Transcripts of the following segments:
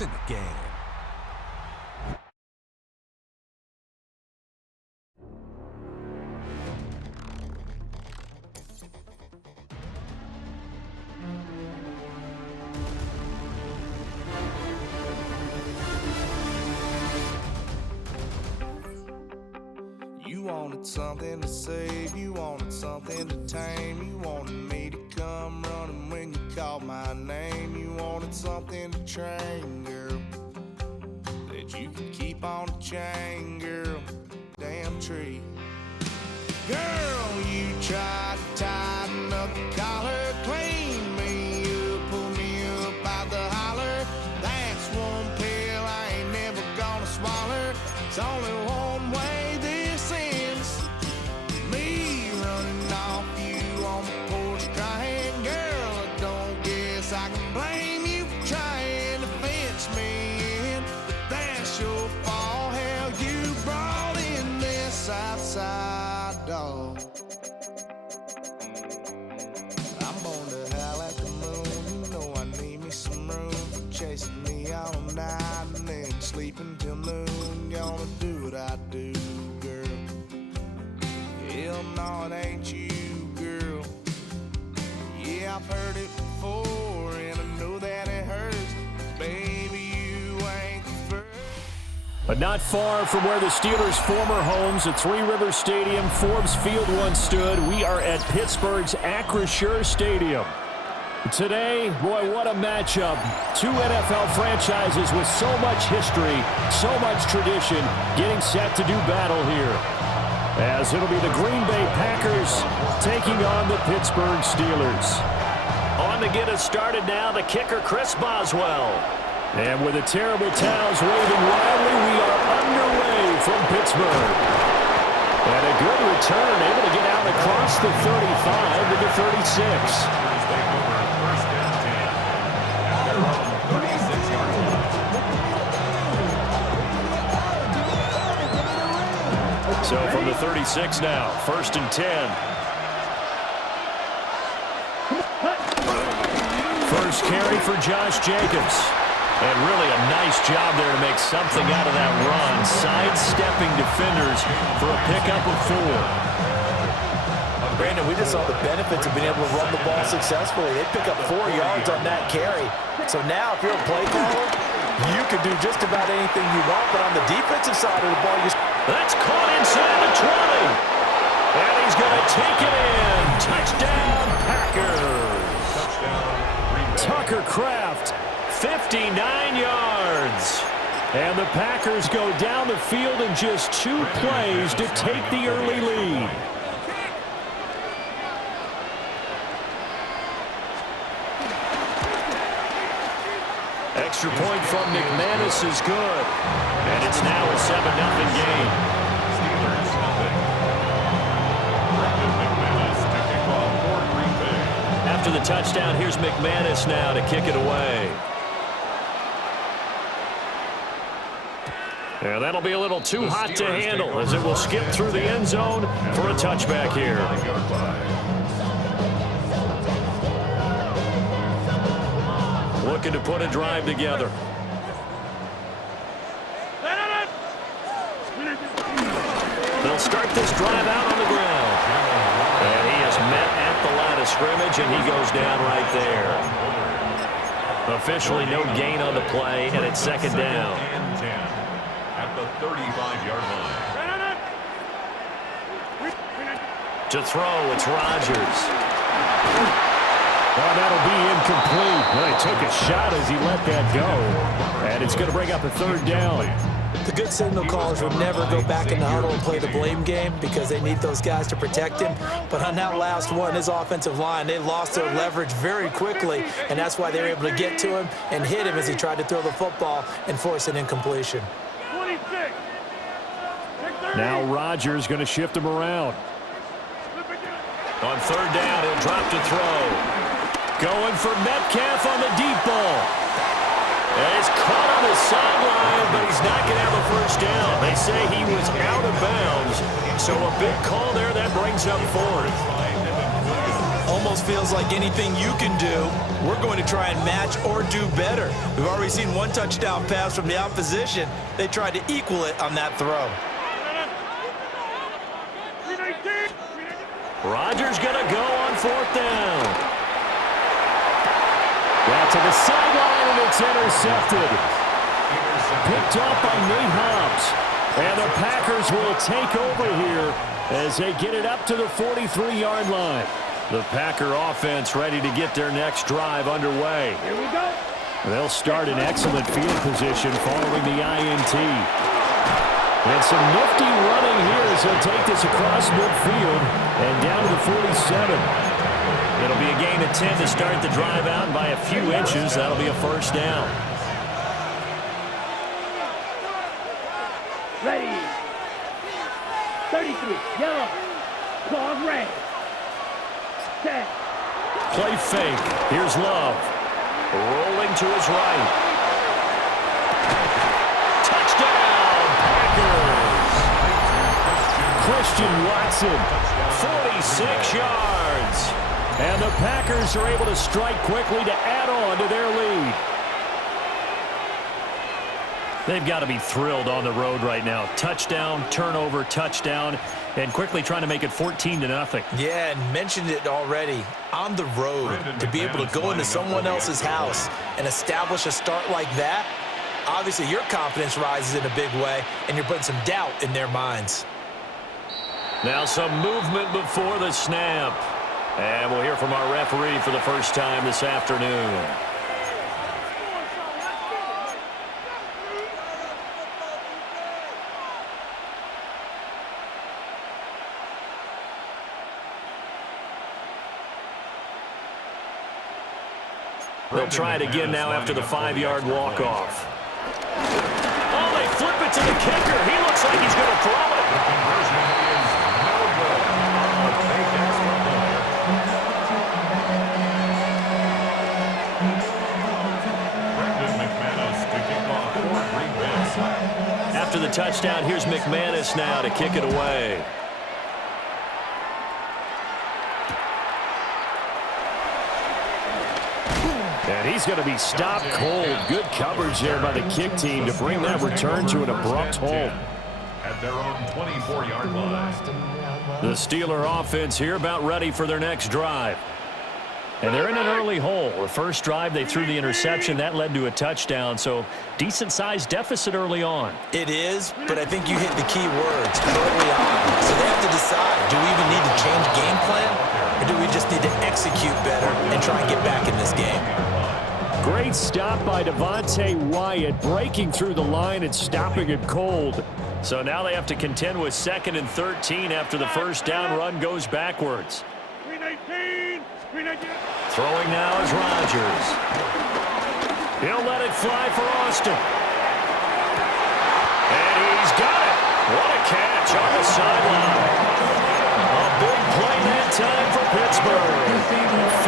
It's in the game. You wanted something to save, you wanted something to tame, you wanted me to come running when you called my name, you wanted something to train, girl, that you could keep on the chain, girl, damn tree. Girl, you tried to tighten up the collar, clean me up, pull me up out the holler. That's one pill I ain't never gonna swallow. It's only one way this ends. Me running off you on the porch crying. Girl, I don't guess I can blame you for trying to fence me in. But that's your fault, hell, you brought in this outside dog. I'm born to howl at the moon. You know I need me some room for chasing me all night and then sleeping till noon. Gonna do what I do, girl. Hell no, it ain't you, girl. Yeah, I've heard it before and I know that it hurts. Baby, you ain't the first. But not far from where the Steelers' former homes at Three Rivers Stadium, Forbes Field once stood, we are at Pittsburgh's Acrisure Stadium. Today, boy, what a matchup. Two NFL franchises with so much history, so much tradition, getting set to do battle here. As it'll be the Green Bay Packers taking on the Pittsburgh Steelers. On to get us started now, the kicker, Chris Boswell. And with the terrible towels waving wildly, we are underway from Pittsburgh. And a good return, able to get out across the 35 to the 36. So from the 36 now, 1st and 10. First carry for Josh Jacobs. And really a nice job there to make something out of that run. Sidestepping defenders for a pickup of 4. Brandon, we just saw the benefits of being able to run the ball successfully. They pick up 4 yards on that carry. So now if you're a play caller, you can do just about anything you want. But on the defensive side of the ball, that's caught inside the 20. And he's going to take it in. Touchdown, Packers. Tucker Kraft, 59 yards. And the Packers go down the field in just 2 plays to take the early lead. Extra point from McManus is good. And it's now a 7-0 game. Steelers nothing. Brandon McManus to kick off for Green Bay. After the touchdown, here's McManus now to kick it away. And that'll be a little too hot to handle as it will skip through the end zone for a touchback here. Looking to put a drive together. They'll start this drive out on the ground. And he is met at the line of scrimmage, and he goes down right there. Officially no gain on the play, and it's 2nd down. And 10 at the 35-yard line. To throw, it's Rodgers. Oh, that'll be incomplete. Well, he took a shot as he let that go. And it's going to bring up a 3rd down. the good signal callers would never go back in the huddle and play the blame game because they need those guys to protect him. But on that last one, his offensive line, they lost their leverage very quickly, and that's why they were able to get to him and hit him as he tried to throw the football and force an incompletion. Now Rodgers going to shift him around. On 3rd down, he'll drop to throw. Going for Metcalf on the deep ball. And he's caught on the sideline, but he's not going to have a 1st down. They say he was out of bounds, so a big call there that brings up 4th. Almost almost feels like anything you can do, we're going to try and match or do better. We've already seen one touchdown pass from the opposition. They tried to equal it on that throw. Rodgers going to go on 4th down. Got to the sideline, and it's intercepted. Picked up by Nate Hobbs. And the Packers will take over here as they get it up to the 43-yard line. The Packer offense ready to get their next drive underway. Here we go. They'll start in excellent field position following the INT. And some nifty running here as they'll take this across midfield and down to the 47. It'll be a gain of 10 to start the drive out, and by a few inches, that'll be a 1st down. Ready. 33. Yellow. Pause red. Set. Play fake. Here's Love. Rolling to his right. Touchdown, Packers. Christian Watson, 46 yards. And the Packers are able to strike quickly to add on to their lead. They've got to be thrilled on the road right now. Touchdown, turnover, touchdown, and quickly trying to make it 14-0. Yeah, and mentioned it already. On the road, to be able to go into someone else's house and establish a start like that, obviously your confidence rises in a big way, and you're putting some doubt in their minds. Now some movement before the snap. And we'll hear from our referee for the first time this afternoon. They'll try it again now after the 5-yard walk-off. Oh, they flip it to the kicker. He looks like he's going to throw it. The conversion is no good. A fake extra point. Brendan McManus to kick off for Green Bay. After the touchdown, here's McManus now to kick it away. And he's going to be stopped cold. Good coverage there by the kick team to bring that return to an abrupt halt. At their own 24-yard line. The Steeler offense here about ready for their next drive. And they're in an early hole. The first drive, they threw the interception. That led to a touchdown, so decent-sized deficit early on. It is, but I think you hit the key words early on. So they have to decide, do we even need to change game plan, or do we just need to execute better and try and get back in this game? Great stop by Devontae Wyatt, breaking through the line and stopping it cold. So now they have to contend with 2nd and 13 after the first down run goes backwards. 319. Throwing now is Rodgers. He'll let it fly for Austin. And he's got it. What a catch on the sideline. A big play that time for Pittsburgh.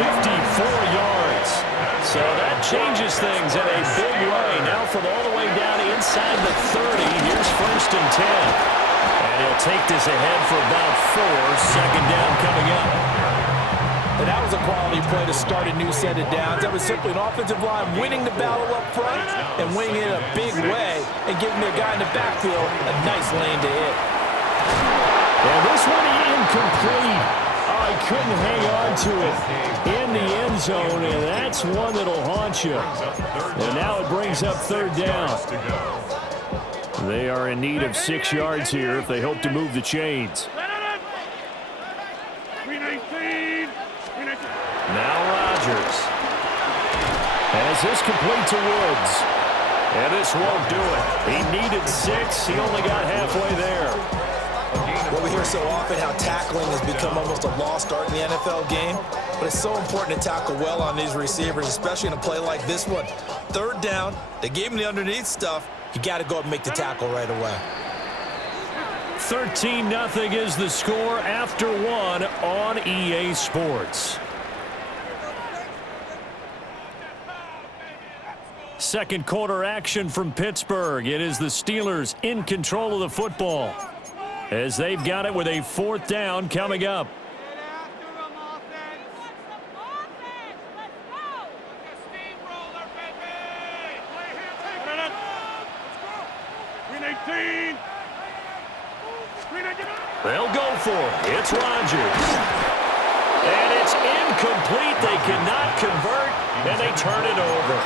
54 yards. So that changes things in a big way. Now from all the way down inside the 30, here's 1st and 10. And he'll take this ahead for about 4. 2nd down coming up. And that was a quality play to start a new set of downs. That was simply an offensive line winning the battle up front and winning it in a big way and giving their guy in the backfield a nice lane to hit. And this one incomplete. Oh, he couldn't hang on to it in the end zone, and that's one that'll haunt you. And now it brings up 3rd down. They are in need of 6 yards here if they hope to move the chains. Now Rodgers has this complete to Woods. And this won't do it. He needed 6. He only got halfway there. Well, we hear so often how tackling has become almost a lost art in the NFL game. But it's so important to tackle well on these receivers, especially in a play like this one. 3rd down, they gave him the underneath stuff. You got to go up and make the tackle right away. 13-0 is the score after 1 on EA Sports. Second quarter action from Pittsburgh. It is the Steelers in control of the football as they've got it with a 4th down coming up. for it. It's Rodgers. And it's incomplete. They cannot convert, and they turn it over.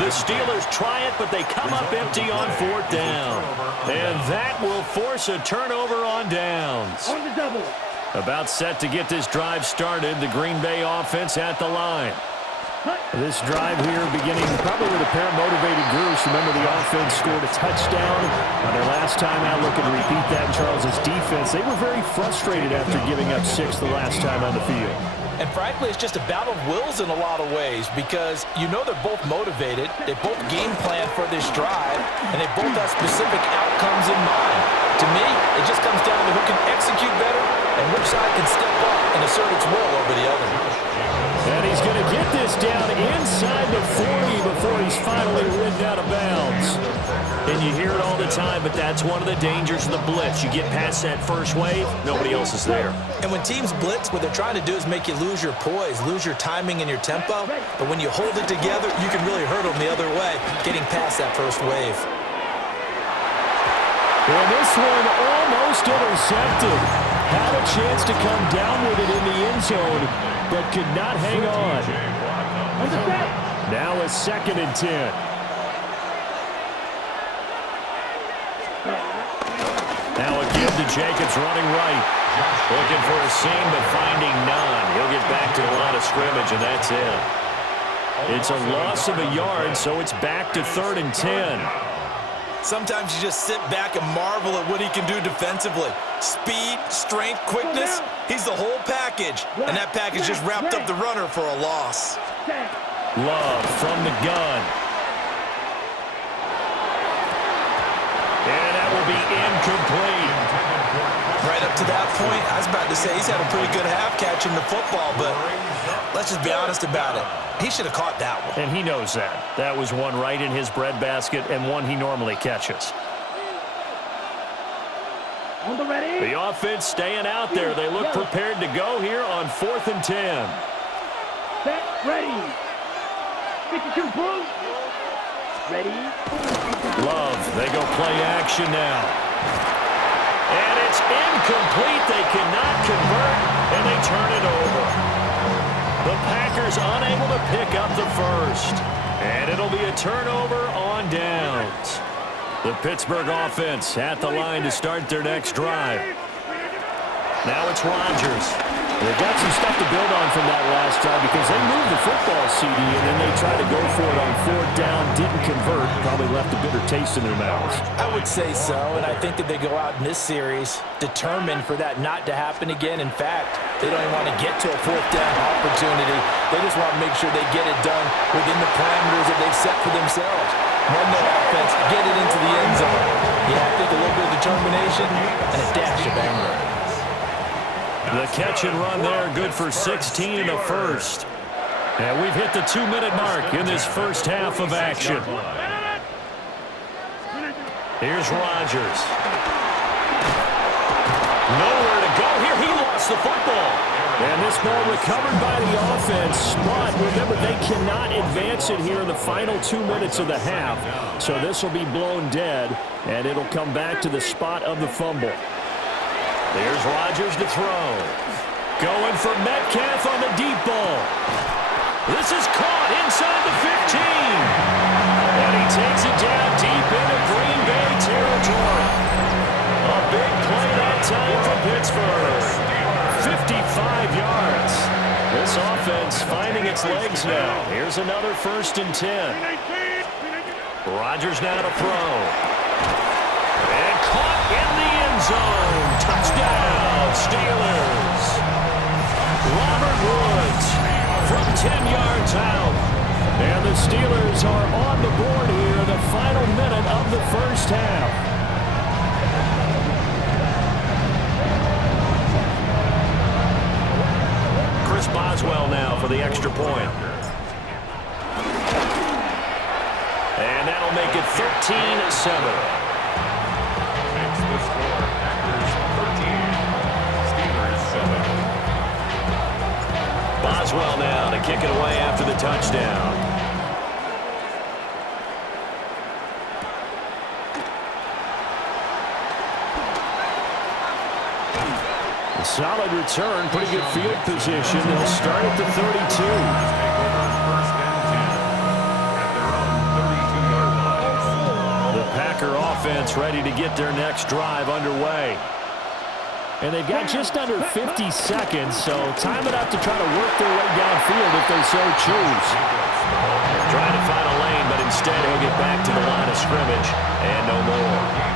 The Steelers try it, but they come up empty on 4th down. And that will force a turnover on downs. On the double. About set to get this drive started, the Green Bay offense at the line. This drive here beginning probably with a pair of motivated groups. Remember, the offense scored a touchdown on their last time out. Looking to repeat that in Charles' defense. They were very frustrated after giving up 6 the last time on the field. And frankly, it's just a battle of wills in a lot of ways because you know they're both motivated, they both game plan for this drive, and they both have specific outcomes in mind. To me, it just comes down to who can execute better and which side can step up and assert its will over the other. And he's going to get this down inside the 40 before he's finally ridden out of bounds. And you hear it all the time, but that's one of the dangers of the blitz. You get past that first wave, nobody else is there. And when teams blitz, what they're trying to do is make you lose your poise, lose your timing and your tempo. But when you hold it together, you can really hurt them the other way, getting past that first wave. And this one almost intercepted. Had a chance to come down with it in the end zone, but could not hang on. Now a 2nd and 10. Now a give to Jacobs running right. Looking for a seam, but finding none. He'll get back to the line of scrimmage, and that's it. It's a loss of a yard, so it's back to 3rd and 10. Sometimes you just sit back and marvel at what he can do defensively. Speed, strength, quickness, he's the whole package. And that package just wrapped up the runner for a loss. Love from the gun. And that will be incomplete. Right up to that point, I was about to say he's had a pretty good half catching the football, but let's just be honest about it. He should have caught that one. And he knows that. That was one right in his breadbasket and one he normally catches. On the ready. The offense staying out there. They look prepared to go here on 4th and 10. Set, ready. 52 blue. Ready. Love, they go play action now. And it's incomplete. They cannot convert, and they turn it over. The Packers unable to pick up the first. And it'll be a turnover on downs. The Pittsburgh offense at the line to start their next drive. Now it's Rodgers. They've got some stuff to build on from that last drive because they moved the football, CD, and then they tried to go for it on 4th down, didn't convert, probably left a bitter taste in their mouths. I would say so, and I think that they go out in this series determined for that not to happen again. In fact, they don't even want to get to a 4th down opportunity. They just want to make sure they get it done within the parameters that they've set for themselves. Run the offense, get it into the end zone. Yeah, I think a little bit of determination and a dash of anger. The catch and run there, good for 16 in the first. And we've hit the 2-minute mark in this first half of action. Here's Rodgers. Nowhere to go here. He lost the football. And this ball recovered by the offense. But remember, they cannot advance it here in the final 2 minutes of the half. So this will be blown dead, and it'll come back to the spot of the fumble. There's Rodgers to throw. Going for Metcalf on the deep ball. This is caught inside the 15. And he takes it down deep into Green Bay territory. A big play that time for Pittsburgh. 55 yards. This offense finding its legs now. Here's another 1st and 10. Rodgers now to throw. And caught in the end zone. Touchdown, Steelers. Robert Woods from 10 yards out. And the Steelers are on the board here in the final minute of the first half. Chris Boswell now for the extra point. And that'll make it 13-7. The score, Packers 13, Steelers 7. Boswell now to kick it away after the touchdown. Solid return, pretty good field position. They'll start at the 32. Take over first and 10 at their own 32-yard line. The Packer offense ready to get their next drive underway. And they've got just under 50 seconds, so time enough to try to work their way downfield if they so choose. Trying to find a lane, but instead he'll get back to the line of scrimmage and no more.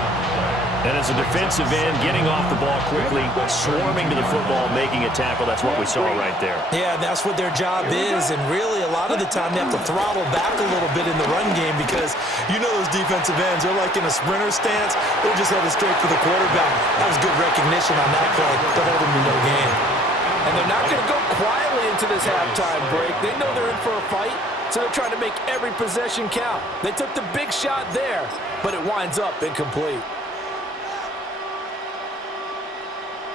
And as a defensive end, getting off the ball quickly, swarming to the football, making a tackle, that's what we saw right there. Yeah, that's what their job is, and really a lot of the time they have to throttle back a little bit in the run game because you know those defensive ends, they're like in a sprinter stance. They're just headed straight for the quarterback. That was good recognition on that play to hold him to no gain. And they're not going to go quietly into this halftime break. They know they're in for a fight, so they're trying to make every possession count. They took the big shot there, but it winds up incomplete.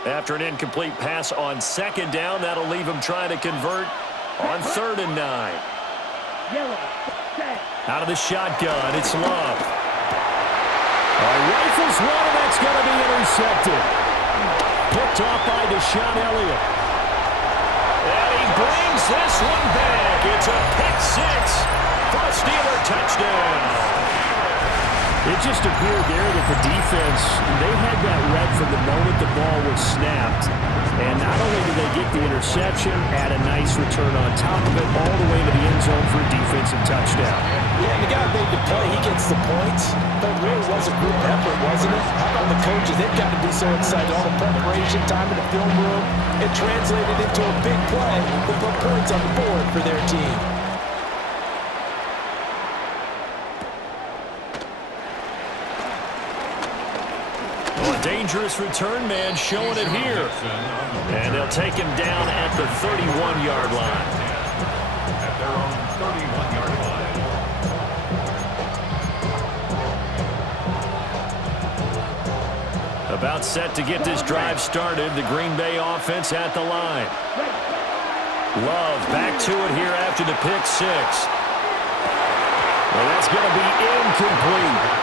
After an incomplete pass on second down, that'll leave him trying to convert on 3rd and 9. Yellow. Set. Out of the shotgun, it's Love. Rifles one, and that's going to be intercepted. Picked off by Deshaun Elliott. And he brings this one back. It's a pick six for a Steeler touchdown. It just appeared there that the defense, they had that read from the moment the ball was snapped. And not only did they get the interception, add a nice return on top of it, all the way to the end zone for a defensive touchdown. Yeah, and the guy made the play. He gets the points. But it really was a group effort, wasn't it? How about the coaches? They've got to be so excited. All the preparation time in the film room. It translated into a big play that put points on the board for their team. Dangerous return man showing it here. And they'll take him down at the 31-yard line. At their own 31-yard line. About set to get this drive started. The Green Bay offense at the line. Love back to it here after the pick six. Well, that's going to be incomplete.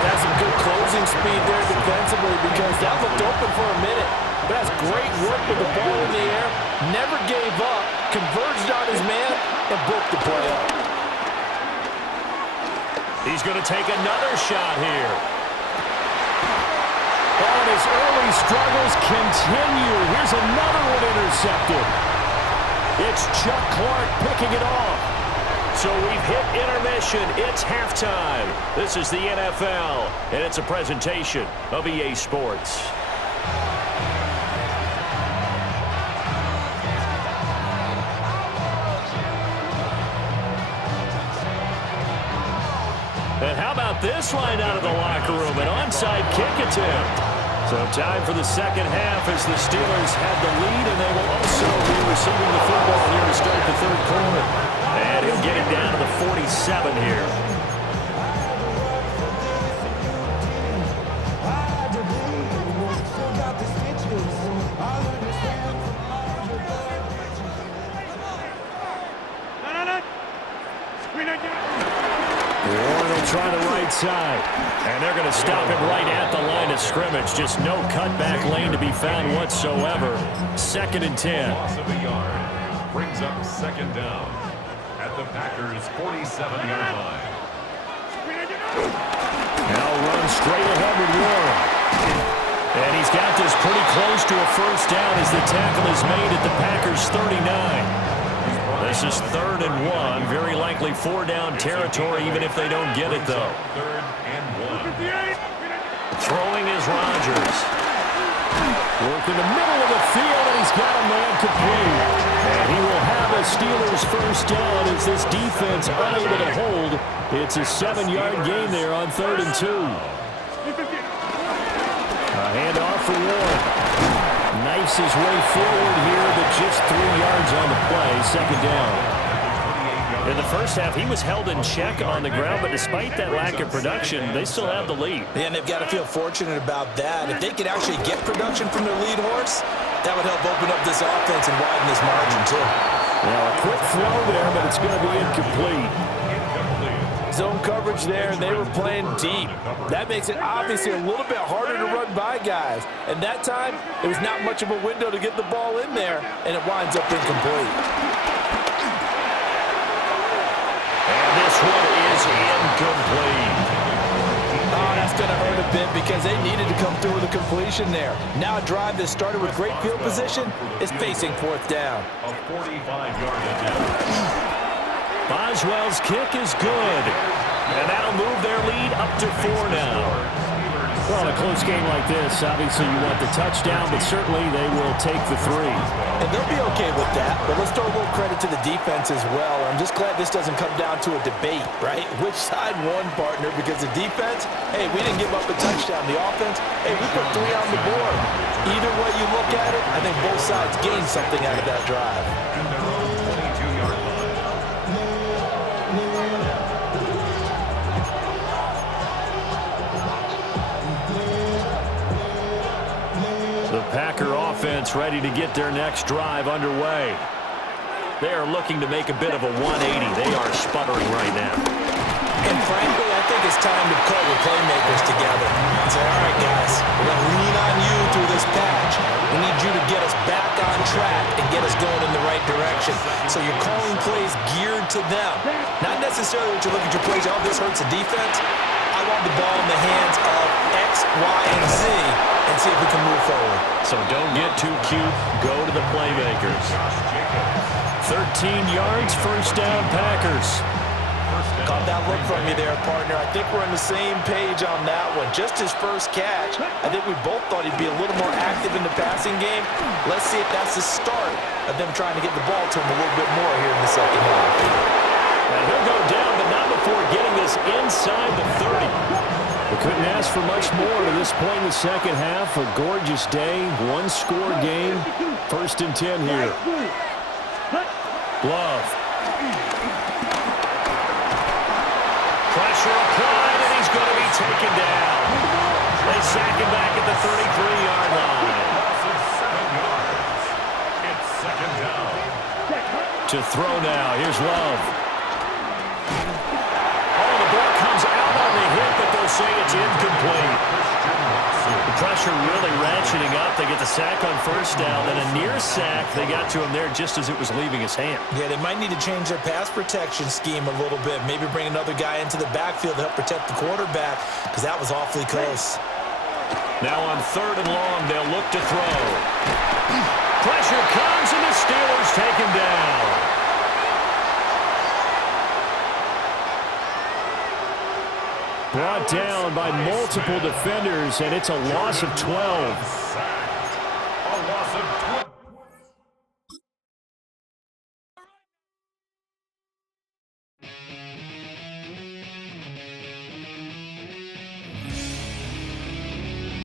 That's some good closing speed there defensively because that looked open for a minute. But that's great work with the ball in the air. Never gave up, converged on his man, and broke the play up. He's going to take another shot here. And his early struggles continue. Here's another one intercepted. It's Chuck Clark picking it off. So we've hit intermission. It's halftime. This is the NFL, and it's a presentation of EA Sports. And how about this line out of the locker room? An onside kick attempt. So time for the second half as the Steelers have the lead, and they will also be receiving the football here to start the third quarter. And he'll get it down to the 47 here. Warren will try the right side. And they're going to stop him right at the line of scrimmage. Just no cutback lane to be found whatsoever. 2nd and 10. Loss of a yard brings up second down at the Packers' 47-yard line. Now run straight ahead with Warren. And he's got this pretty close to a first down as the tackle is made at the Packers' 39. This is 3rd and 1. Very likely 4-down territory, even if they don't get it, though. 3rd and 1. Throwing is Rodgers. Work in the middle of the field, and he's got a man complete. And he will have a Steelers first down as this defense unable to hold. It's a 7-yard gain there on 3rd and 2. A handoff for Warren. Knifes his way forward here, but just 3 yards on the play. 2nd down. In the first half, he was held in check on the ground, but despite that lack of production, they still have the lead. Yeah, and they've got to feel fortunate about that. If they could actually get production from their lead horse, that would help open up this offense and widen this margin, too. Now, a quick throw there, but it's going to be incomplete. Zone coverage there, and they were playing deep. That makes it obviously a little bit harder to run by guys. And that time, there was not much of a window to get the ball in there, and it winds up incomplete. And this one is incomplete. Oh, that's going to hurt a bit because they needed to come through with a completion there. Now a drive that started with great field position is facing fourth down. A 45-yard attempt. Boswell's kick is good. And that'll move their lead up to 4 now. Well, in a close game like this, obviously you want the touchdown, but certainly they will take the 3. And they'll be okay with that, but let's throw a little credit to the defense as well. I'm just glad this doesn't come down to a debate, right? Which side won, partner? Because the defense, hey, we didn't give up a touchdown. The offense, hey, we put 3 on the board. Either way you look at it, I think both sides gained something out of that drive. In their own 22-yard line. The Packer offense ready to get their next drive underway. They are looking to make a bit of a 180. They are sputtering right now. And frankly, I think it's time to call the playmakers together and say, all right, guys, we're going to lean on you through this patch. We need you to get us back on track and get us going in the right direction. So you're calling plays geared to them. Not necessarily that you look at your plays, oh, this hurts the defense. I want the ball in the hands of X, Y, and Z and see if we can move forward. So don't get too cute. Go to the playmakers. 13 yards, first down, Packers. Caught that look from you there, partner. I think we're on the same page on that one. Just his first catch. I think we both thought he'd be a little more active in the passing game. Let's see if that's the start of them trying to get the ball to him a little bit more here in the second half. And he'll go down, but not before getting this inside the 30. We couldn't ask for much more to this point in the second half. A gorgeous day, one-score game. First and 10 here. Love. Pressure applied, and he's going to be taken down. They sack him back at the 33-yard line. It's second down. To throw now, here's Love. Oh, the ball comes out on the hit, but they'll say it's incomplete. The pressure really ratcheting up. They get the sack on first down, then a near sack. They got to him there just as it was leaving his hand. Yeah, they might need to change their pass protection scheme a little bit. Maybe bring another guy into the backfield to help protect the quarterback, because that was awfully close. Now on 3rd and long, they'll look to throw. Pressure comes, and the Steelers take him down. Brought down by multiple defenders, and it's a loss of 12. A loss of 12.